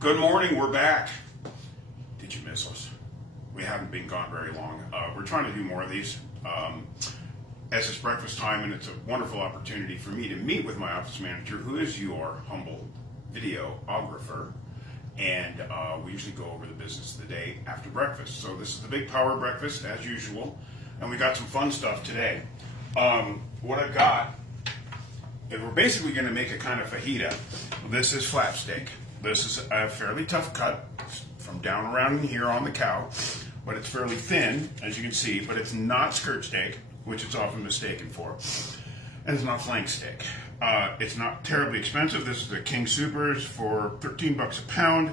Good morning, we're back. Did you miss us? We haven't been gone very long. We're trying to do more of these as it's breakfast time, and it's a wonderful opportunity for me to meet with my office manager, who is your humble videographer, and we usually go over the business of the day after breakfast. So this is the big power breakfast, as usual, and we got some fun stuff today. What I've got, and we're basically going to make a kind of fajita. This is flap steak. This is a fairly tough cut from down around in here on the cow, but it's fairly thin, as you can see, but it's not skirt steak, which it's often mistaken for, and it's not flank steak. It's not terribly expensive. This is the King Supers for 13 bucks a pound,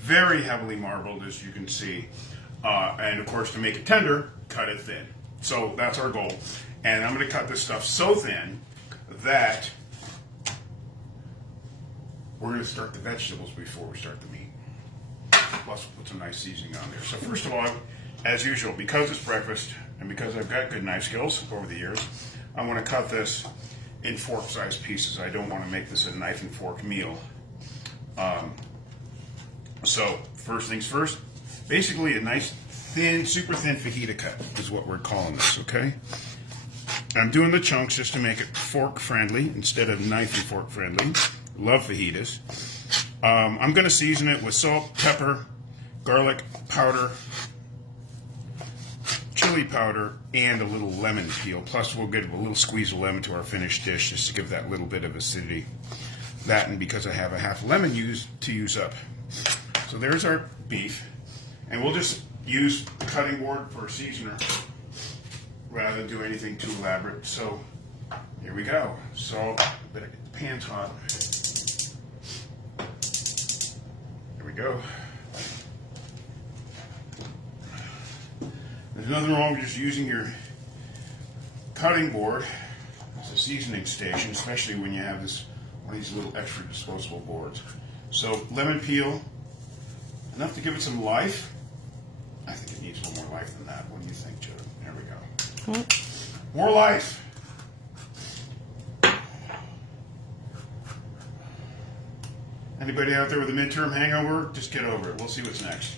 very heavily marbled, as you can see, and of course, to make it tender, cut it thin. So that's our goal, and I'm going to cut this stuff so thin that we're going to start the vegetables before we start the meat. Plus, we'll put some nice seasoning on there. So first of all, as usual, because it's breakfast and because I've got good knife skills over the years, I want to cut this in fork-sized pieces. I don't want to make this a knife and fork meal. So first things first, basically a nice thin, super thin fajita cut is what we're calling this, okay? I'm doing the chunks just to make it fork friendly instead of knife and fork friendly. Love fajitas. I'm going to season it with salt, pepper, garlic powder, chili powder, and a little lemon peel. Plus, we'll get a little squeeze of lemon to our finished dish just to give that little bit of acidity. That, and because I have a half lemon to use up. So there's our beef, and we'll just use the cutting board for a seasoner rather than do anything too elaborate. So here we go. Salt, but the pan's hot. There we go. There's nothing wrong with just using your cutting board as a seasoning station, especially when you have one of these little extra disposable boards. So lemon peel, enough to give it some life. I think it needs a little more life than that. What do you think, Joe? There we go. More life. Anybody out there with a midterm hangover? Just get over it. We'll see what's next.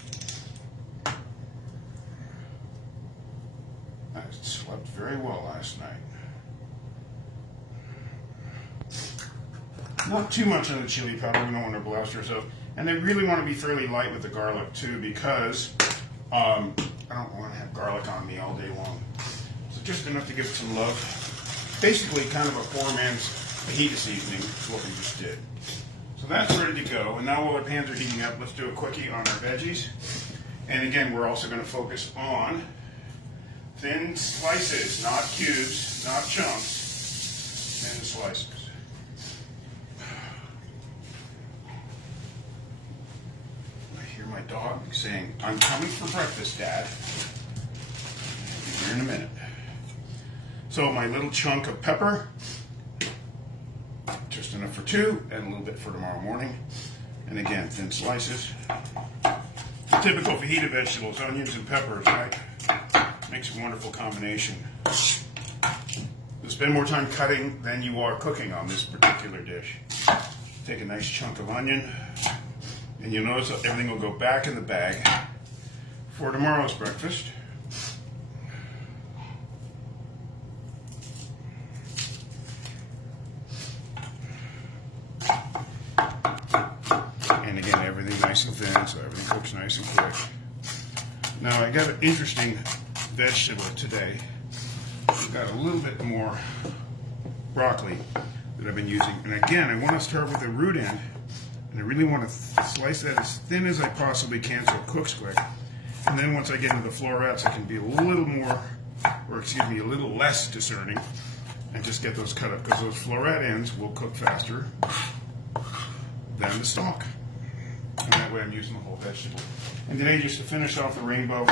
I slept very well last night. Not too much on the chili powder. We don't want to blast ourselves. And I really want to be fairly light with the garlic too, because I don't want to have garlic on me all day long. So just enough to give it some love. Basically kind of a poor man's fajita seasoning is what we just did. So that's ready to go. And now while our pans are heating up, let's do a quickie on our veggies. And again, we're also going to focus on thin slices, not cubes, not chunks, thin slices. I hear my dog saying, "I'm coming for breakfast, Dad." I'll be here in a minute. So my little chunk of pepper, just enough for two, and a little bit for tomorrow morning. And again, thin slices. The typical fajita vegetables, onions and peppers, right? Makes a wonderful combination. You'll spend more time cutting than you are cooking on this particular dish. Take a nice chunk of onion, and you'll notice that everything will go back in the bag for tomorrow's breakfast. And again, everything nice and thin, so everything cooks nice and quick. Now, I got an interesting vegetable today. We've got a little bit more broccoli that I've been using. And again, I want to start with the root end, and I really want to slice that as thin as I possibly can so it cooks quick. And then once I get into the florets, I can be a little more, or excuse me, a little less discerning, and just get those cut up, because those floret ends will cook faster than the stalk. And that way I'm using the whole vegetable. And today, just to finish off the rainbow,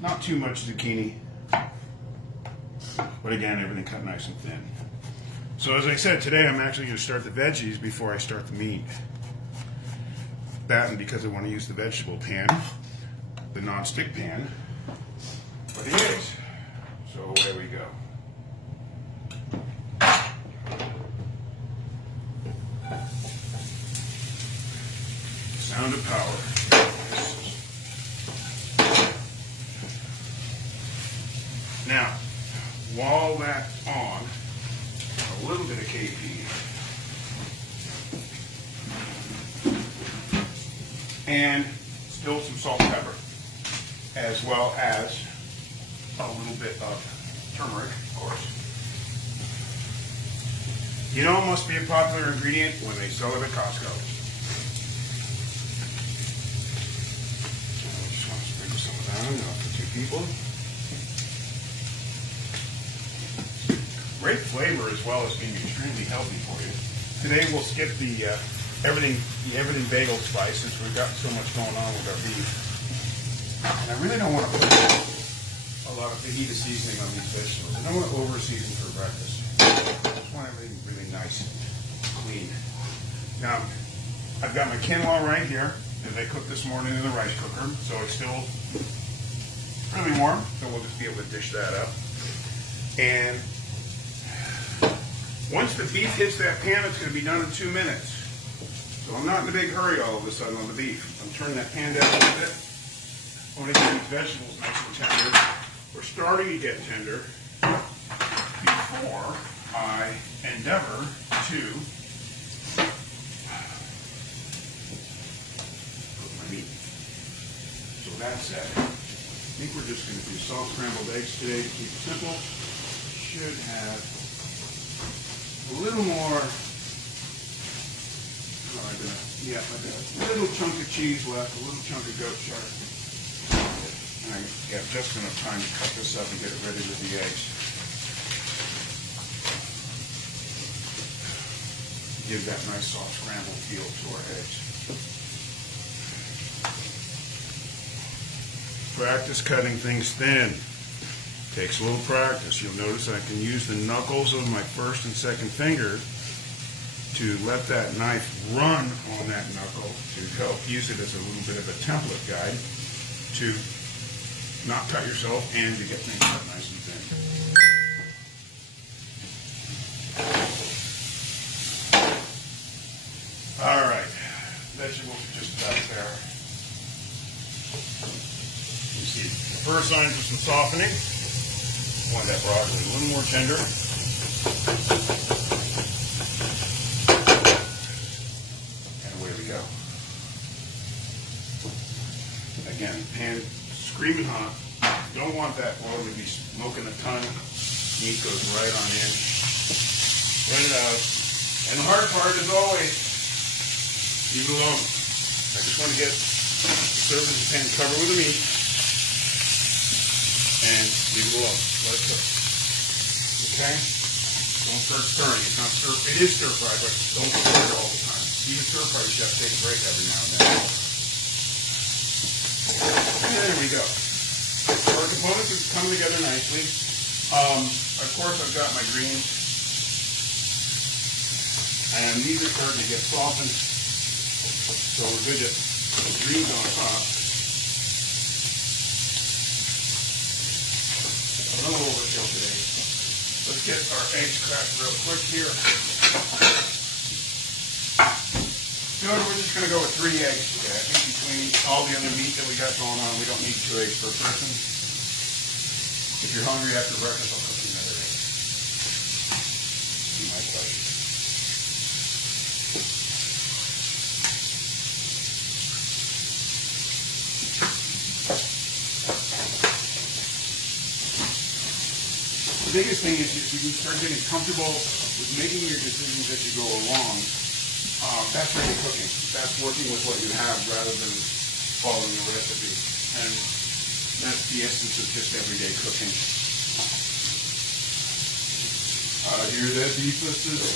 not too much zucchini, but again, everything cut nice and thin. So as I said, today I'm actually going to start the veggies before I start the meat. That, and because I want to use the vegetable pan, the non-stick pan, but it is. So away we go. Sound of power. Now, while that's on, a little bit of KP. And still some salt and pepper, as well as a little bit of turmeric, of course. You know it must be a popular ingredient when they sell it at Costco. I just want to sprinkle some of that on for 2 people. Great flavor as well as being extremely healthy for you. Today we'll skip the everything bagel spice since we've got so much going on with our beef. And I really don't want to put a lot of fajita seasoning on these vegetables. I don't want to over season for breakfast. I just want everything really nice and clean. Now, I've got my quinoa right here that I cooked this morning in the rice cooker, so it's still really warm, so we'll just be able to dish that up. And once the beef hits that pan, it's going to be done in 2 minutes. So I'm not in a big hurry all of a sudden on the beef. I'm turning that pan down a little bit. I want to get these vegetables nice and tender. We're starting to get tender before I endeavor to cook my meat. So that said, I think we're just going to do soft scrambled eggs today to keep it simple. Should have a little more, like a little chunk of cheese left, a little chunk of goat shark. And I got just enough time to cut this up and get it ready with the eggs. Give that nice soft scrambled feel to our eggs. Practice cutting things thin. Takes a little practice. You'll notice I can use the knuckles of my first and second finger to let that knife run on that knuckle to help use it as a little bit of a template guide to not cut yourself and to get things cut nice and thin. All right, vegetables are just about there. You see the first signs of some softening. I want that broccoli a little more tender. And away we go. Again, pan screaming hot. Don't want that oil to be smoking a ton. Meat goes right on in. Spread it out. And the hard part is always, leave it alone. I just want to get the surface of the pan covered with the meat. And leave it alone. Let it cook. Okay? Don't start stirring. It's not stir. It is stir fried, but don't stir it all the time. Even stir fried chefs take a break every now and then. And there we go. So our components are coming together nicely. Of course, I've got my greens. And these are starting to get softened. So we're good to put the greens on top. A little overkill today. Let's get our eggs cracked real quick here. So we're just going to go with 3 eggs today. I think between all the other meat that we got going on, we don't need 2 eggs per person. If you're hungry after breakfast, I'll cook you another egg. Be my pleasure. The biggest thing is if you start getting comfortable with making your decisions as you go along, that's really cooking. That's working with what you have rather than following a recipe. And that's the essence of just everyday cooking. Hear that beef sisters?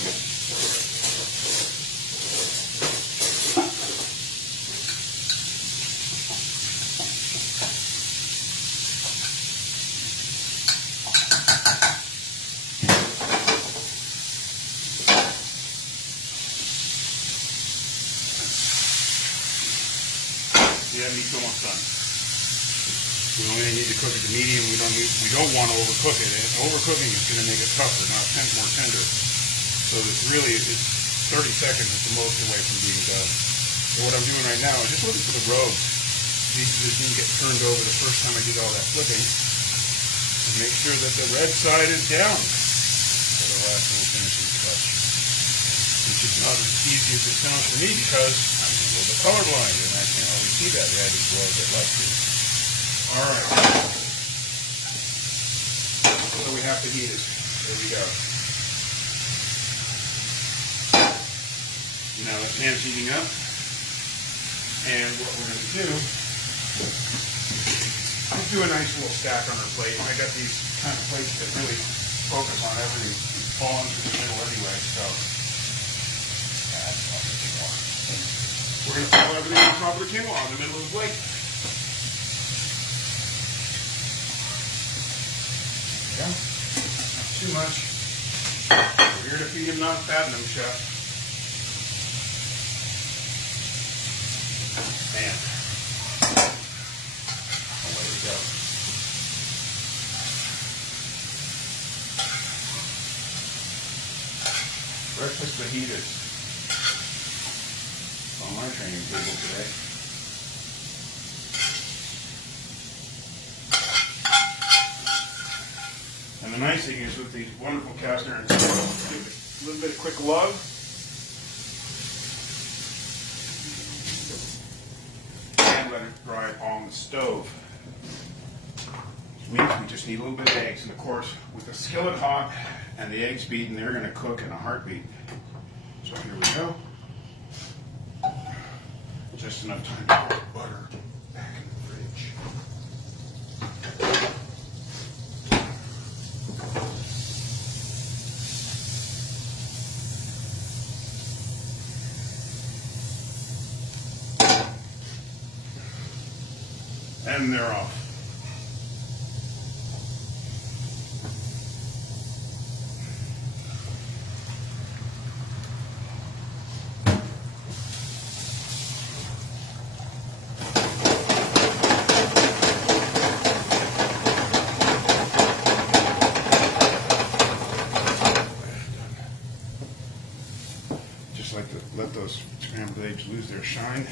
Yeah, meat's almost done. We only need to cook it to medium. We don't want to overcook it. And overcooking is going to make it tougher, not more tender. So it's 30 seconds at the most away from being done. So what I'm doing right now is just looking for the robes. These didn't get turned over the first time I did all that flipping. And make sure that the red side is down for the last little finishing touch. Which is not as easy as it sounds to me because I'm a little bit colorblind and I can't always see that red as well as I'd like to. Alright. So we have to heat it. There we go. Now the pan's heating up. And what we're going to do is do a nice little stack on our plate. I got these kind of plates that really focus on everything falling to the middle anyway, so that's all the quinoa. We're going to pile everything on top of the quinoa in the middle of the plate. Yeah, not too much. We're here to feed him, not fatten him, chef. And away we go. Breakfast fajitas on my training table today. And the nice thing is with these wonderful cast iron skillets, give it a little bit of quick love. Let it dry on the stove. Which means we just need a little bit of eggs. And of course, with the skillet hot and the eggs beaten, they're going to cook in a heartbeat. So here we go. Just enough time to put the butter back in the fridge. And they're off. Just like to let those scrambled eggs lose their shine.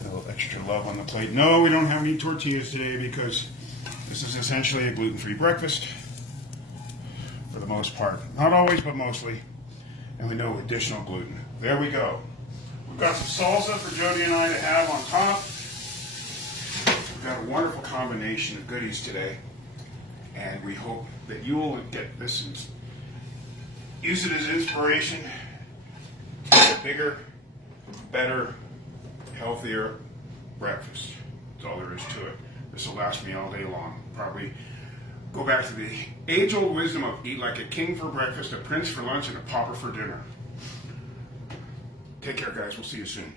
A little extra love on the plate. No, we don't have any tortillas today because this is essentially a gluten-free breakfast for the most part. Not always, but mostly. And we know additional gluten. There we go. We've got some salsa for Jody and I to have on top. We've got a wonderful combination of goodies today. And we hope that you will get this and use it as inspiration to get a bigger, better, healthier breakfast. That's all there is to it. This will last me all day long. Probably go back to the age-old wisdom of eat like a king for breakfast, a prince for lunch, and a pauper for dinner. Take care, guys. We'll see you soon.